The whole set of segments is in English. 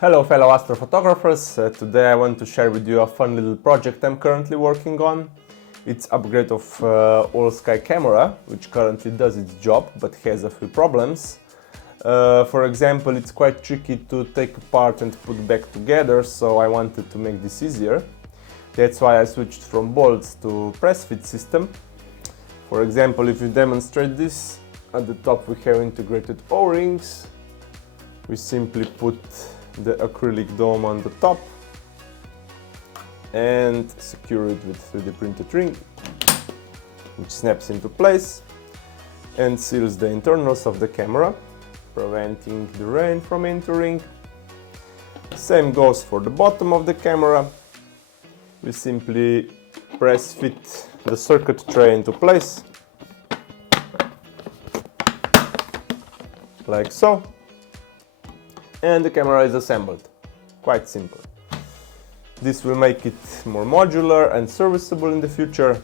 Hello fellow astrophotographers, today I want to share with you a fun little project I'm currently working on. It's upgrade of AllSkEye camera, which currently does its job but has a few problems. For example, it's quite tricky to take apart and put back together, so I wanted to make this easier. That's why I switched from bolts to press fit system. For example, if you demonstrate this, at the top we have integrated O-rings. We simply put the acrylic dome on the top and secure it with 3D printed ring, which snaps into place and seals the internals of the camera, preventing the rain from entering. Same goes for the bottom of the camera. We simply press fit the circuit tray into place, like so. And the camera is assembled. Quite simple. This will make it more modular and serviceable in the future.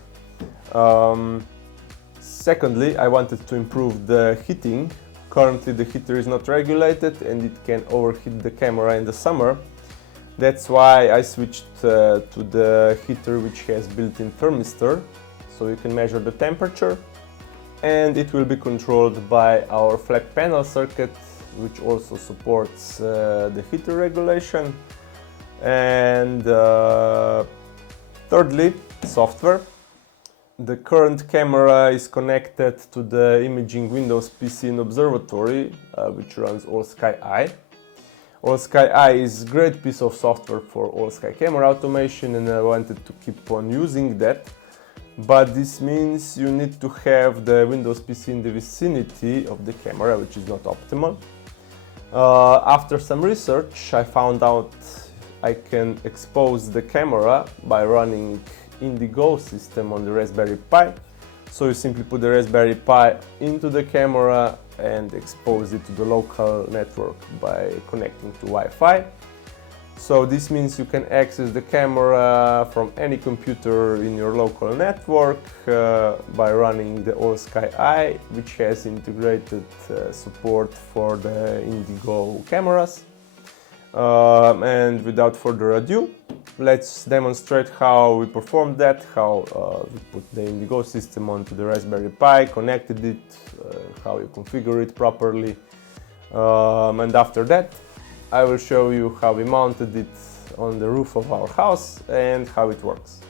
Secondly, I wanted to improve the heating. Currently the heater is not regulated and it can overheat the camera in the summer. That's why I switched to the heater which has built-in thermistor, so you can measure the temperature, and it will be controlled by our flat panel circuit, which also supports the heater regulation. And thirdly, software. The current camera is connected to the imaging Windows PC in observatory, which runs AllSkEye. AllSkEye is a great piece of software for AllSkEye camera automation, and I wanted to keep on using that. But this means you need to have the Windows PC in the vicinity of the camera, which is not optimal. After some research, I found out I can expose the camera by running Indigo system on the Raspberry Pi. So you simply put the Raspberry Pi into the camera and expose it to the local network by connecting to Wi-Fi. So this means you can access the camera from any computer in your local network by running the AllSkEye, which has integrated support for the Indigo cameras. And without further ado, let's demonstrate how we performed that, how we put the Indigo system onto the Raspberry Pi, connected it, how you configure it properly, and after that I will show you how we mounted it on the roof of our house and how it works.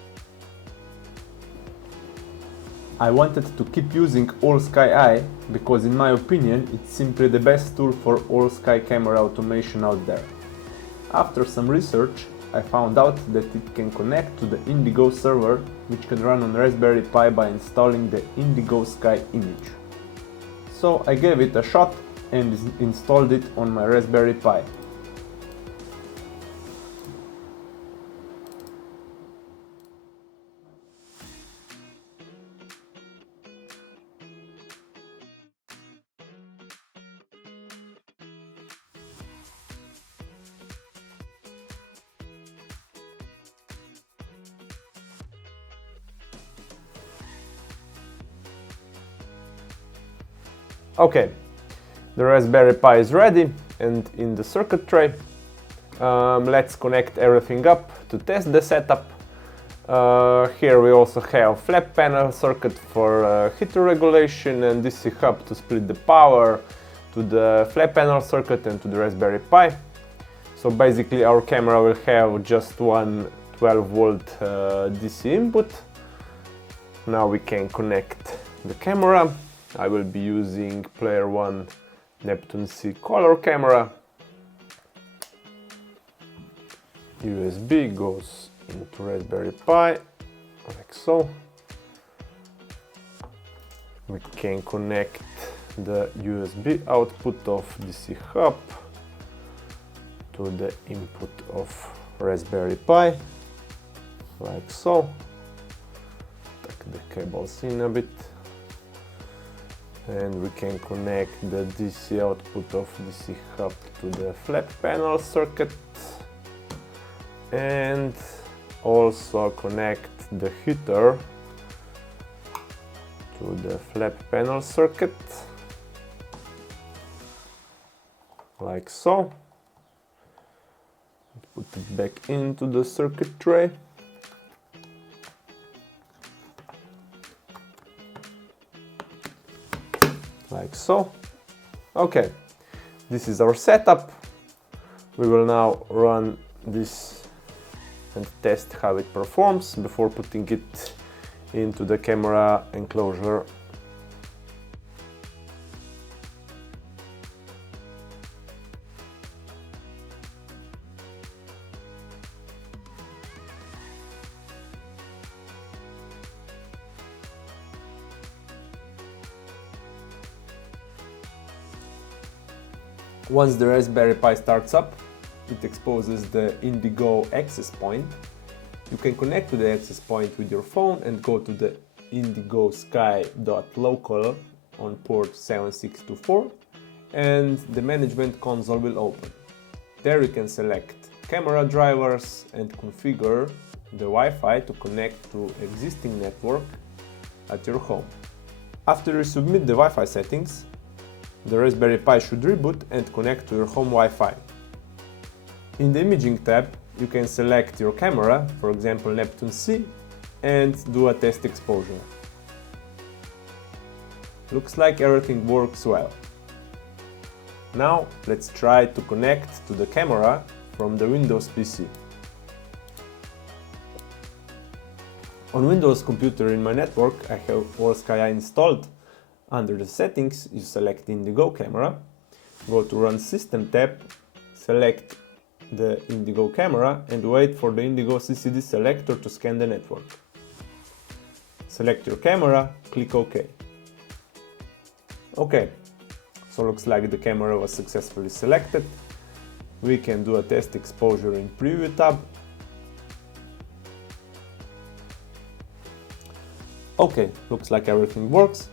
I wanted to keep using AllSkEye because in my opinion it's simply the best tool for AllSkEye camera automation out there. After some research, I found out that it can connect to the Indigo server, which can run on Raspberry Pi by installing the Indigosky image. So I gave it a shot and installed it on my Raspberry Pi. Okay, the Raspberry Pi is ready and in the circuit tray. Let's connect everything up to test the setup. Here we also have flat panel circuit for heater regulation and DC hub to split the power to the flat panel circuit and to the Raspberry Pi. So basically our camera will have just one 12-volt DC input. Now we can connect the camera. I will be using Player One Neptune C color camera. USB goes into Raspberry Pi, like so. We can connect the USB output of DC hub to the input of Raspberry Pi, like so. Tuck the cables in a bit. And we can connect the DC output of DC hub to the flat panel circuit and also connect the heater to the flat panel circuit, like so. Put it back into the circuit tray. Like so. Okay, this is our setup. We will now run this and test how it performs before putting it into the camera enclosure. Once the Raspberry Pi starts up, it exposes the Indigo access point. You can connect to the access point with your phone and go to the Indigosky.local on port 7624, and the management console will open. There you can select camera drivers and configure the Wi-Fi to connect to existing network at your home. After you submit the Wi-Fi settings, the Raspberry Pi should reboot and connect to your home Wi-Fi. In the imaging tab, you can select your camera, for example Neptune C, and do a test exposure. Looks like everything works well. Now let's try to connect to the camera from the Windows PC. On Windows computer in my network, I have AllSkEye installed. Under the settings, you select Indigo camera, go to Run System tab, select the Indigo camera and wait for the Indigo CCD selector to scan the network. Select your camera, click OK. OK, so looks like the camera was successfully selected. We can do a test exposure in Preview tab. OK, looks like everything works.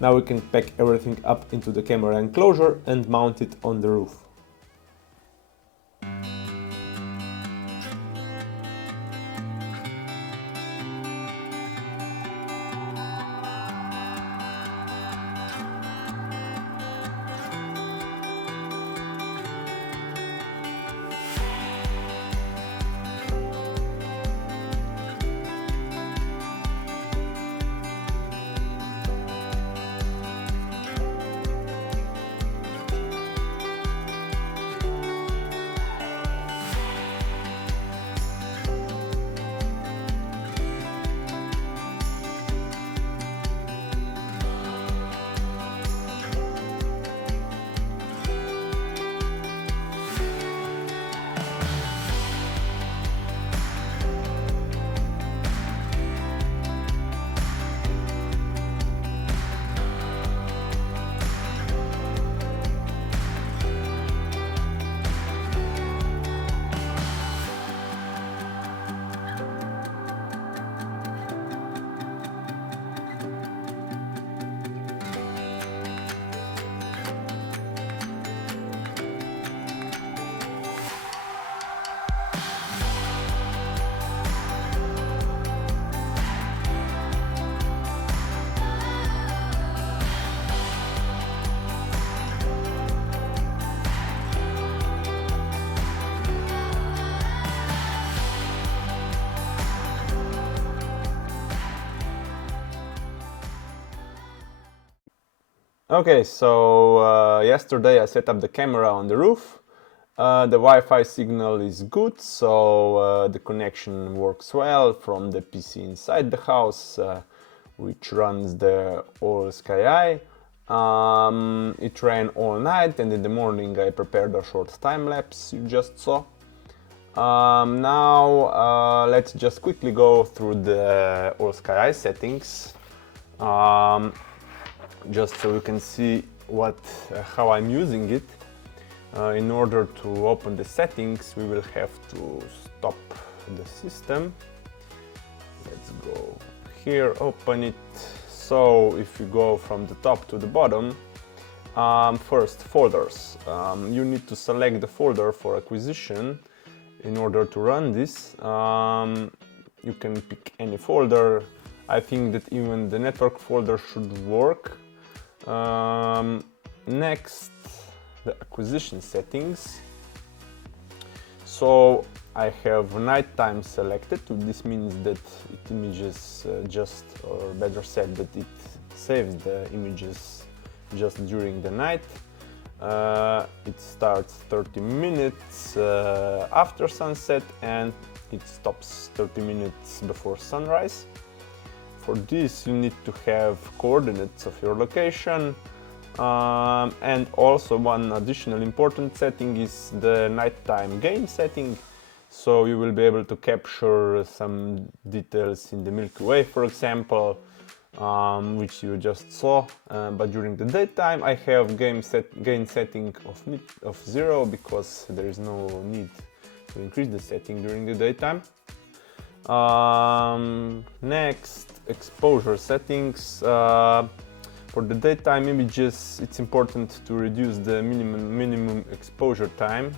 Now we can pack everything up into the camera enclosure and mount it on the roof. Okay, so yesterday I set up the camera on the roof. The Wi-Fi signal is good, so the connection works well from the PC inside the house, which runs the AllSkEye. It ran all night, and in the morning I prepared a short time lapse you just saw. Now let's just quickly go through the AllSkEye settings. Just so you can see how I'm using it. In order to open the settings, we will have to stop the system. Let's go here, open it. So if you go from the top to the bottom, first folders. You need to select the folder for acquisition in order to run this. You can pick any folder. I think that even the network folder should work. Next, the acquisition settings. So I have nighttime selected. This means that it images or better said, that it saves the images just during the night. It starts 30 minutes after sunset and it stops 30 minutes before sunrise. For this you need to have coordinates of your location, and also one additional important setting is the nighttime game setting. So you will be able to capture some details in the Milky Way, for example, which you just saw, but during the daytime I have gain setting of 0 because there is no need to increase the setting during the daytime. Next, exposure settings. For the daytime images it's important to reduce the minimum exposure time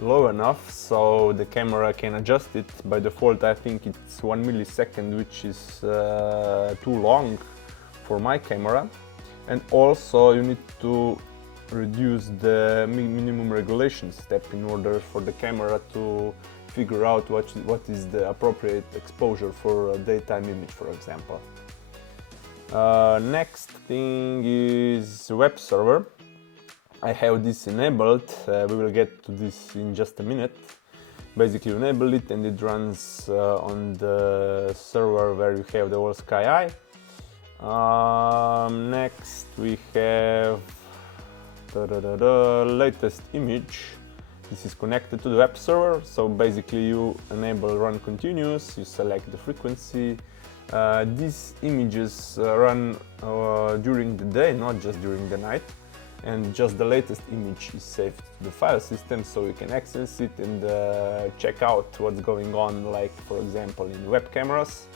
low enough so the camera can adjust it. By default I think it's 1 millisecond, which is too long for my camera. And also you need to reduce the minimum regulation step in order for the camera to figure out what is the appropriate exposure for a daytime image, for example. Next thing is web server. I have this enabled. We will get to this in just a minute. Basically, you enable it and it runs on the server where you have the AllSkEye. Next, we have the latest image. This is connected to the web server. So basically, you enable run continuous. You select the frequency. These images run during the day, not just during the night. And just the latest image is saved to the file system, so you can access it and check out what's going on, like for example in web cameras.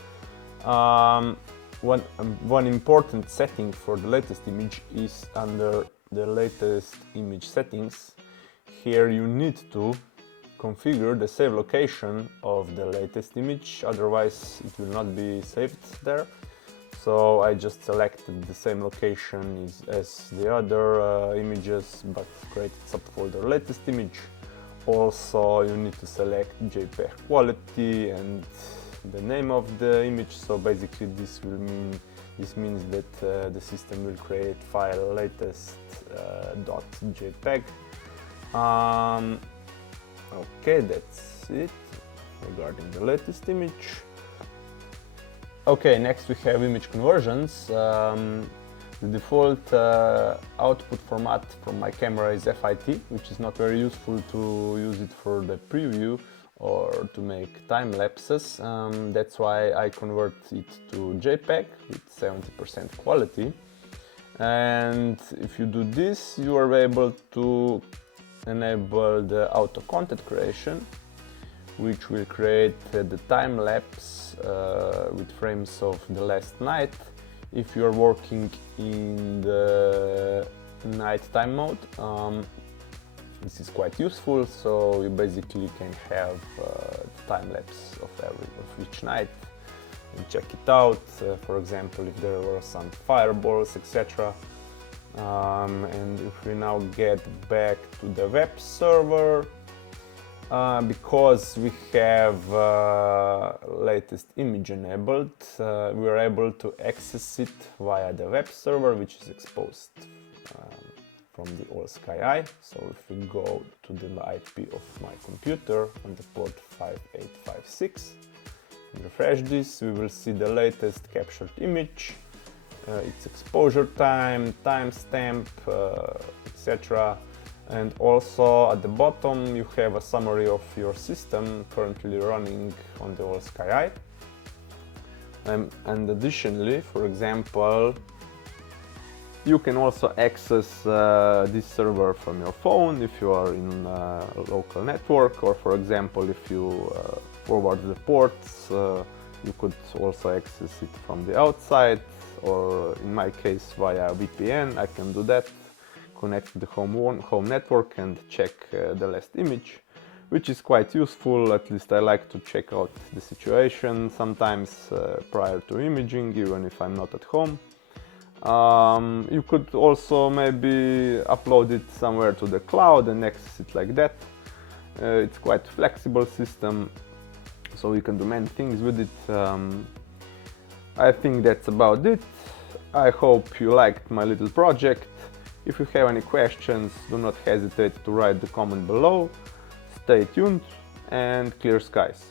One important setting for the latest image is under the latest image settings. Here you need to configure the save location of the latest image, otherwise it will not be saved there. So I just selected the same location as the other images, but created subfolder latest image. Also you need to select JPEG quality and the name of the image. So basically this means that the system will create file latest.jpg. Okay, that's it regarding the latest image. Okay, next we have image conversions. The default output format from my camera is FIT, which is not very useful to use it for the preview or to make time lapses. That's why I convert it to JPEG with 70% quality. And if you do this, you are able to enable the auto content creation, which will create the time lapse with frames of the last night if you are working in the nighttime mode. This is quite useful, so you basically can have time lapse of each night and check it out. For example, if there were some fireballs, etc. And if we now get back to the web server, because we have latest image enabled, we are able to access it via the web server, which is exposed from the AllSkEye. So if we go to the IP of my computer on the port 5856 and refresh this, we will see the latest captured image, its exposure time, timestamp, etc. And also at the bottom you have a summary of your system currently running on the AllSkEye. And additionally, for example, you can also access this server from your phone if you are in a local network, or for example if you forward the ports, you could also access it from the outside, or in my case via VPN. I can do that, connect to the home network and check the last image, which is quite useful. At least I like to check out the situation sometimes prior to imaging, even if I'm not at home. You could also maybe upload it somewhere to the cloud and access it like that. It's quite flexible system, so you can do many things with it. I think that's about it. I hope you liked my little project. If you have any questions, do not hesitate to write the comment below. Stay tuned and clear skies.